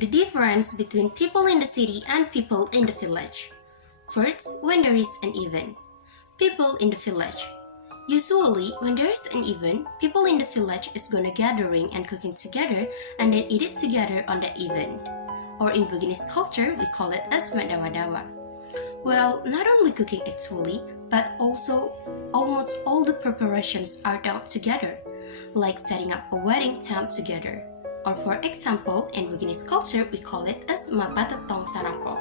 The difference between people in the city and people in the village. First, when there is an event. People in the village. Usually, when there is an event, people in the village is gonna gathering and cooking together and then eat it together on that event. Or in Buginese culture, we call it as madawa-dawa. Well, not only cooking actually, but also almost all the preparations are done together, like setting up a wedding tent together. Or for example, in Buginese culture, we call it as mapatatong sarapo.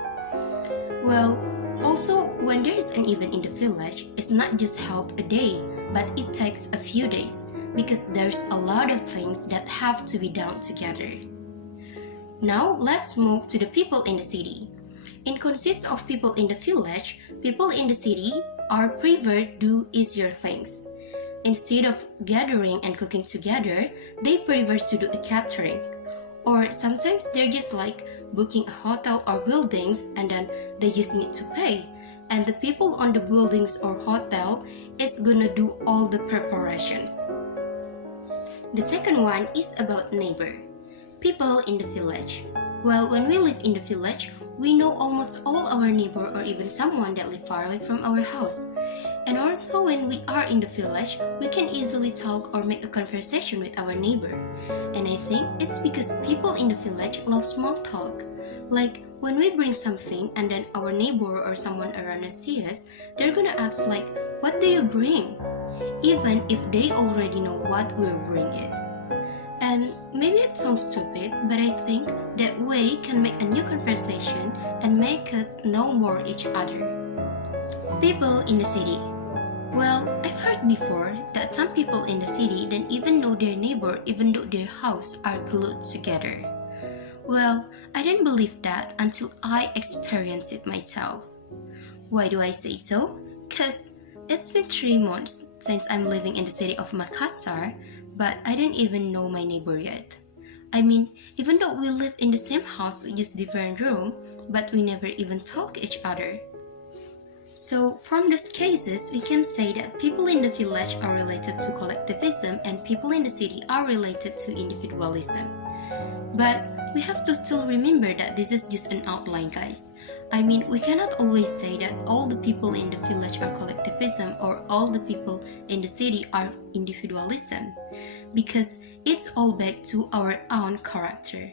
Well, also when there is an event in the village, it's not just held a day, but it takes a few days because there's a lot of things that have to be done together. Now let's move to the people in the city. It consists of people in the village. People in the city are prefer do easier things. Instead of gathering and cooking together, they prefer to do a catering. Or sometimes they're just like booking a hotel or buildings and then they just need to pay. And the people on the buildings or hotel is gonna do all the preparations. The second one is about neighbor. People in the village. Well, when we live in the village, we know almost all our neighbor or even someone that live far away from our house. And also when we are in the village, we can easily talk or make a conversation with our neighbor. And I think it's because people in the village love small talk. Like when we bring something and then our neighbor or someone around us see us, they're gonna ask like, what do you bring? Even if they already know what we bring is. And maybe it sounds stupid, but I think that way can make a new conversation and make us know more each other. People in the city. Well, I've heard before that some people in the city don't even know their neighbor even though their house are glued together. Well, I didn't believe that until I experienced it myself. Why do I say so? Cause it's been 3 months since I'm living in the city of Makassar, but I didn't even know my neighbor yet. I mean, even though we live in the same house with just different room, but we never even talk each other. So from those cases, we can say that people in the village are related to collectivism and people in the city are related to individualism. But we have to still remember that this is just an outline, guys. I mean, we cannot always say that all the people in the village are collectivism or all the people in the city are individualism, because it's all back to our own character.